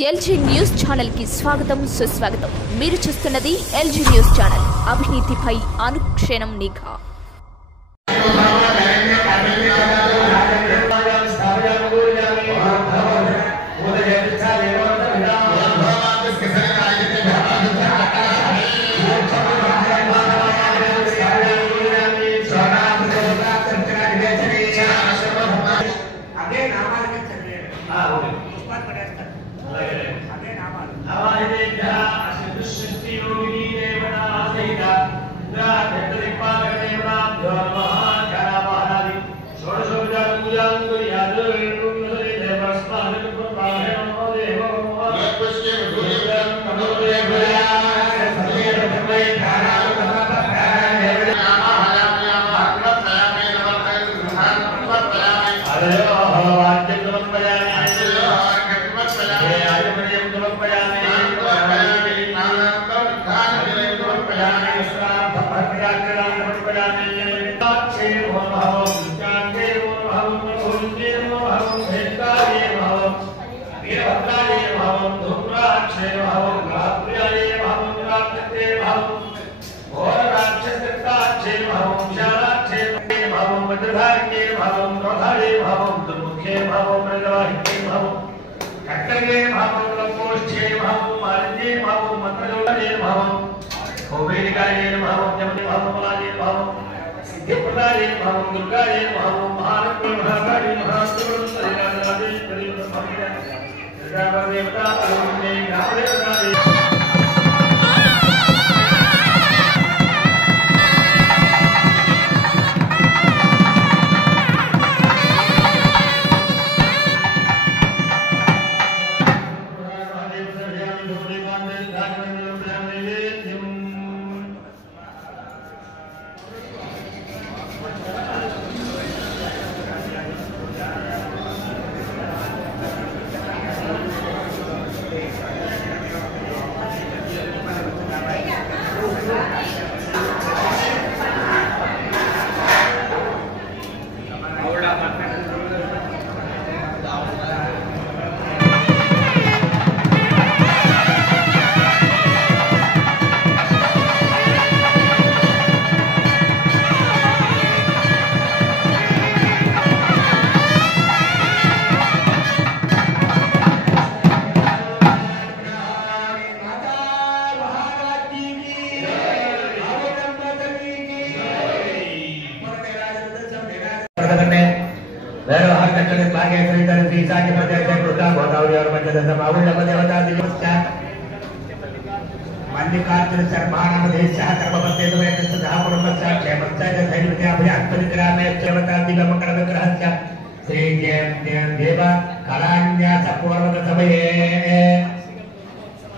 LG news channel కి స్వాగతం సుస్వాగతం। మీరు చూస్తున్నది ఎల్జీ న్యూస్ ఛానల్, అవినీతిపై అనుక్షణం నిఘా।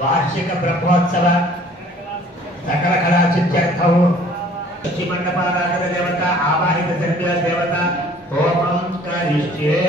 वार्षिक ब्रह्मोत्सव सकल कला चित्यर्थौ मंडपाराधक देवता आवाहित सर्व देवता होमं करिष्ये।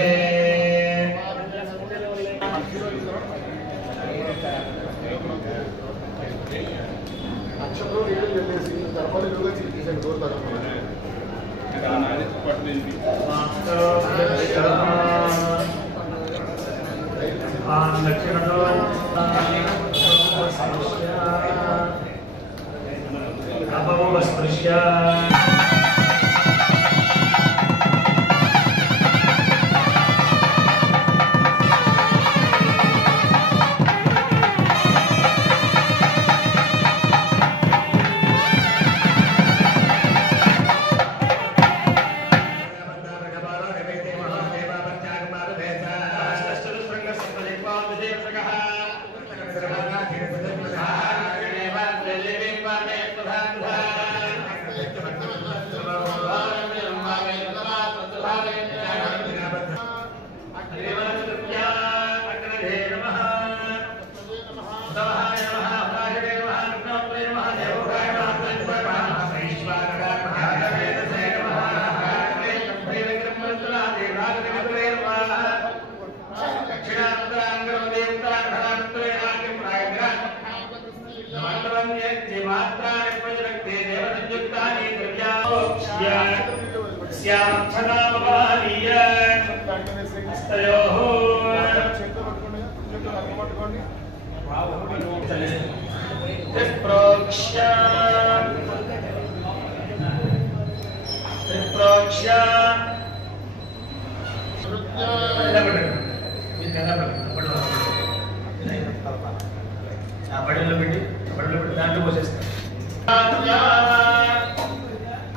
దాంట్లో పోసేస్తారు.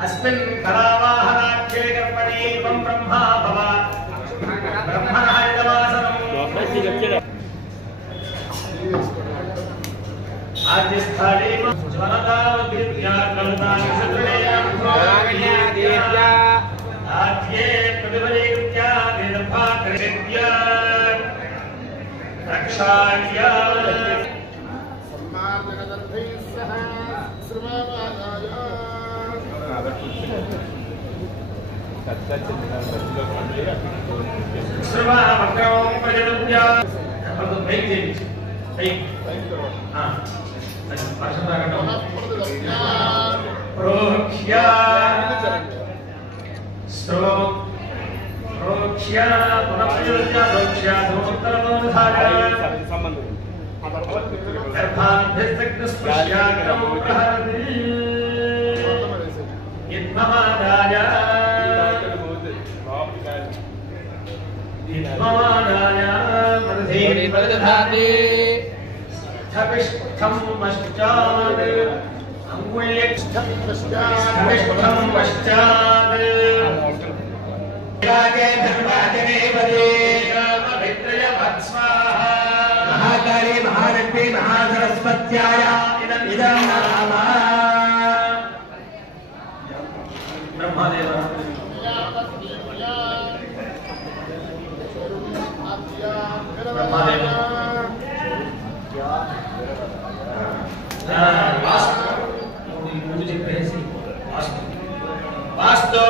अस्मिन् कलावाहनाख्ये कर्मणि त्वं ब्रह्मा भव ब्रह्मणः इदमासनम् आद्यस्थाने ज्वलतावद्विद्या कलतानि सदृशेयं आद्ये प्रतिफलीकृत्य निर्भाकृत्य रक्षाय महाकाली महालक्ष्मी महासरस्वत्याय इदं नमः। ब्रह्मदेव वास्तु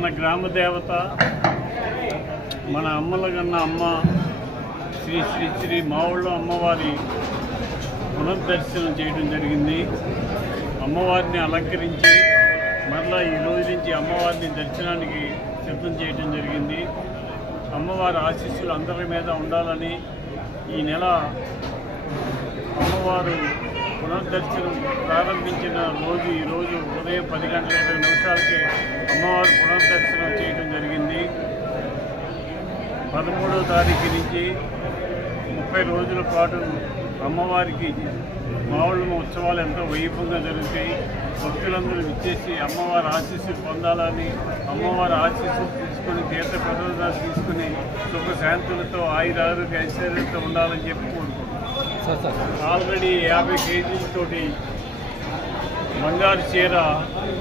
మన గ్రామ దేవత మన అమ్మల కన్నా అమ్మ శ్రీ శ్రీ శ్రీ మావుళ్ళ అమ్మవారి పునర్దర్శనం చేయడం జరిగింది. అమ్మవారిని అలంకరించి మరలా ఈ రోజు నుంచి అమ్మవారిని దర్శనానికి సిద్ధం చేయడం జరిగింది. అమ్మవారి ఆశీస్సులు అందరి మీద ఉండాలని ఈ నెల అమ్మవారు పునర్దర్శనం ప్రారంభించిన రోజు ఈరోజు ఉదయం 10:20 అమ్మవారు పునర్దర్శనం చేయడం జరిగింది. 13వ తారీఖు నుంచి 30 రోజుల పాటు అమ్మవారికి మావుళ్ళ ఉత్సవాలు ఎంతో వైభవంగా జరుగుతాయి. భక్తులందరూ విచ్చేసి అమ్మవారి ఆశీస్సులు పొందాలని, అమ్మవారి ఆశీస్సులు తీసుకుని తీర్థ ప్రసాదాలు తీసుకుని సుఖశాంతులతో ఆయురారోగ్య ఐశ్వర్యంతో ఉండాలని చెప్పి కోరుకుంటున్నాం. ఆల్రెడీ 50 కేజీలతోటి బంగారు చీర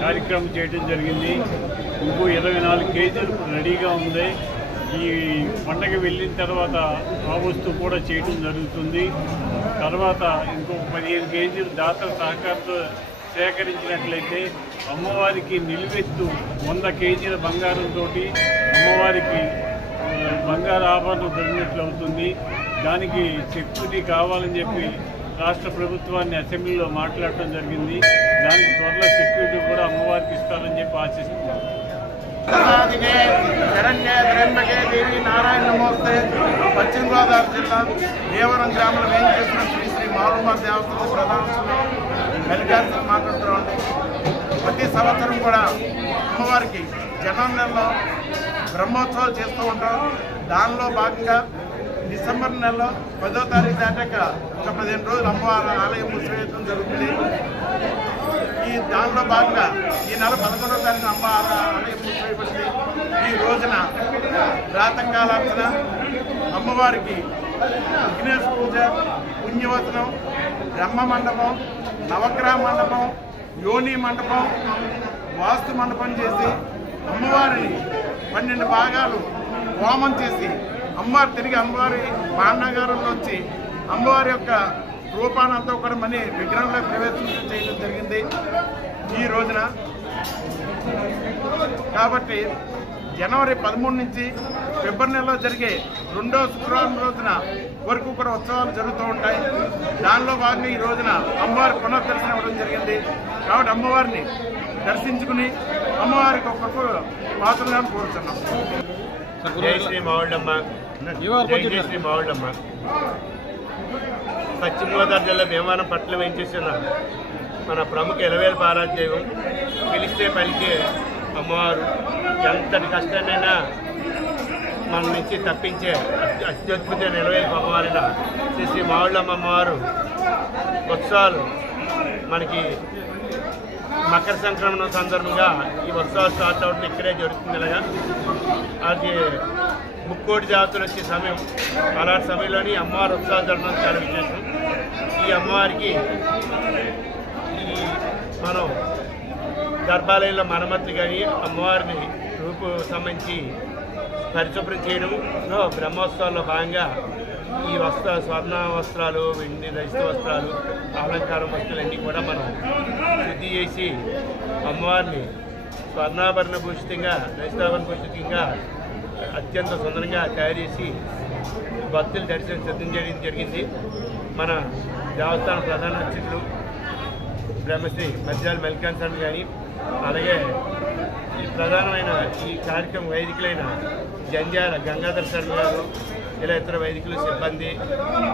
కార్యక్రమం చేయడం జరిగింది. ఇంకో 24 కేజీలు రెడీగా ఉంది. ఈ పండగ వెళ్ళిన తర్వాత ఆ వస్తువు కూడా చేయడం జరుగుతుంది. తర్వాత ఇంకొక 15 కేజీలు దాతల సహకారంతో సేకరించినట్లయితే అమ్మవారికి నిలువెత్తు 100 కేజీల బంగారంతో అమ్మవారికి బంగారు ఆభరణం దొరికినట్లు అవుతుంది. దానికి సెక్యూరిటీ కావాలని చెప్పి రాష్ట్ర ప్రభుత్వాన్ని అసెంబ్లీలో మాట్లాడటం జరిగింది. దానికి త్వరలో సెక్యూరిటీ కూడా అమ్మవారికి ఇస్తారని చెప్పి ఆశిస్తున్నాం. దేవి నారాయణ నమోస్తే పశ్చిమ గోదావరి జిల్లా దేవరం గ్రామంలో వేయించేసిన శ్రీ శ్రీ మావుళ్ళమ్మ దేవస్థానం ప్రధాన మల్లికార్జున మాట్లాడుతున్నామండి. ప్రతి సంవత్సరం కూడా అమ్మవారికి జనవరి నెలలో బ్రహ్మోత్సవాలు చేస్తూ ఉంటాం. దానిలో భాగంగా డిసెంబర్ నెలలో 10వ తారీఖు దాటాక ఒక 15 రోజులు అమ్మవారి ఆలయం మూసివేయడం జరుగుతుంది. దానిలో భాగంగా ఈ నెల 11వ తారీఖు అమ్మవారి ఆలయం మూసివేయబడింది. ఈ రోజున ప్రాతకాలార్చన అమ్మవారికి విఘ్నేశ పూజ, పుణ్యవచనం, బ్రహ్మ మండపం, నవగ్రహ మండపం, యోని మండపం, వాస్తు మండపం చేసి అమ్మవారిని 12 భాగాలు హోమం చేసి అమ్మవారు తిరిగి అమ్మవారి మహానగరంలో వచ్చి అమ్మవారి యొక్క రూపానంతా కూడా మళ్ళీ విగ్రహంలో ప్రవేశించడం చేయడం జరిగింది ఈ రోజున. కాబట్టి జనవరి 13 నుంచి ఫిబ్రవరి నెలలో జరిగే 2వ శుక్రవారం రోజున వరకు కూడా ఉత్సవాలు జరుగుతూ ఉంటాయి. దానిలో భాగంగా ఈ రోజున అమ్మవారి పునర్దర్శనం ఇవ్వడం జరిగింది. కాబట్టి అమ్మవారిని దర్శించుకుని అమ్మవారికి ఒక్కొక్క పాత్రగా కోరుతున్నాం. జై శ్రీ మావుళ్ళమ్మ. జై శ్రీ మావుళ్ళమ్మ. పశ్చిమ గోదావరి జిల్లా భీమవరం పట్ల వేయించేసిన మన ప్రముఖ ఎలవేలు ఆరాధ్యం, పిలిస్తే పలికే అమ్మవారు. ఎంతటి కష్టాన్నైనా మన నుంచి తప్పించే అత్యద్భుతమైన ఎలవేలు అమ్మవారిన శ్రీ శ్రీ మావుళ్ళమ్మ అమ్మవారు ఉత్సవాలు మనకి మకర సంక్రమణ సందర్భంగా ఈ ఉత్సవాలు స్టార్ట్ అవుతుంది. ఇక్కడే జరుగుతుంది. ఇలాగా అది 3 కోటి జాతులు వచ్చే సమయం. అలాంటి సమయంలోని అమ్మవారి ఉత్సవాలు జరగడం చాలా విశేషం. ఈ అమ్మవారికి మనం గర్భాలయంలో మరమ్మతులు కానీ అమ్మవారిని రూపు సంబంధించి పరిశుభ్రం చేయడంలో బ్రహ్మోత్సవాల్లో భాగంగా ఈ స్వర్ణ వస్త్రాలు, వెండి రజిత వస్త్రాలు, అలంకారం వస్తువులు అన్నీ కూడా మనం శుద్ధి చేసి అమ్మవారిని స్వర్ణాభరణ భూషితంగా, రజితాభరణ భూషితంగా అత్యంత సుందరంగా తయారు చేసి భక్తులు దర్శనం సిద్ధం చేయడం జరిగింది. మన దేవస్థాన ప్రధాన అర్చకులు బ్రహ్మశ్రీ మధ్యాల మల్లికార్జున కానీ, అలాగే ఈ ప్రధానమైన ఈ కార్యక్రమం వైదికులైన జంధ్యాల గంగాధర్ శర్మ గారు, ఇలా ఇతర వైదికులు, సిబ్బంది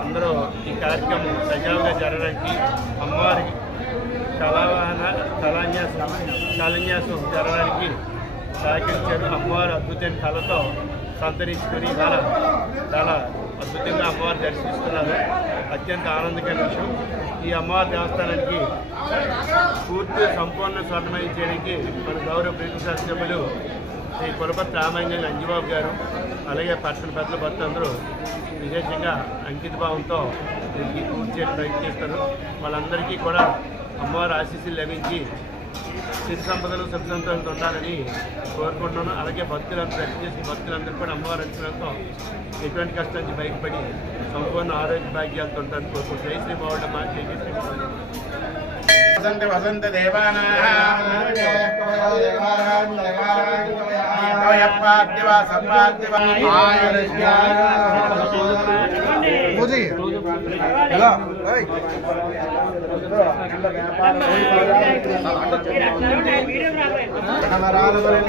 అందరూ ఈ కార్యక్రమం సజావుగా జరగడానికి అమ్మవారి కళాన్యాసం జరగడానికి సహకరించారు. అమ్మవారు అద్భుతమైన కళతో సంతరించుకొని ఇవాళ చాలా అద్భుతంగా అమ్మవారు దర్శిస్తున్నారు. అత్యంత ఆనందకర విషయం. ఈ అమ్మవారి దేవస్థానానికి పూర్తి సంపూర్ణ స్వర్ణమయం చేయడానికి మన గౌరవ ప్రీతి శాస్త్రములు శ్రీ కులపతి రామాంజలి అంజబాబు గారు, అలాగే పట్టణ పెద్దల భక్తులందరూ విశేషంగా అంకిత భావంతో దీనికి పూర్తి చేయడం ప్రయత్నిస్తారు. వాళ్ళందరికీ కూడా అమ్మవారి ఆశీస్సులు లభించి సిరి సంపదలు, సుఖ సంతోషాలతో ఉండాలని కోరుకుంటున్నాను. అలాగే భక్తులందరూ దర్శనం చేసిన భక్తులందరూ కూడా అమ్మవారి అనుగ్రహంతో ఎటువంటి కష్టం నుంచి బయటపడి సంపూర్ణ ఆరోగ్య భాగ్యాలతో ఉంటారని కోరుకుంటున్నాను. జై శ్రీ మావుళ్ళమ్మ. జై శ్రీ మావుళ్ళమ్మ. వసంత దేవానాయ అవయపాద్యవా సంపాద్యవా రావాలి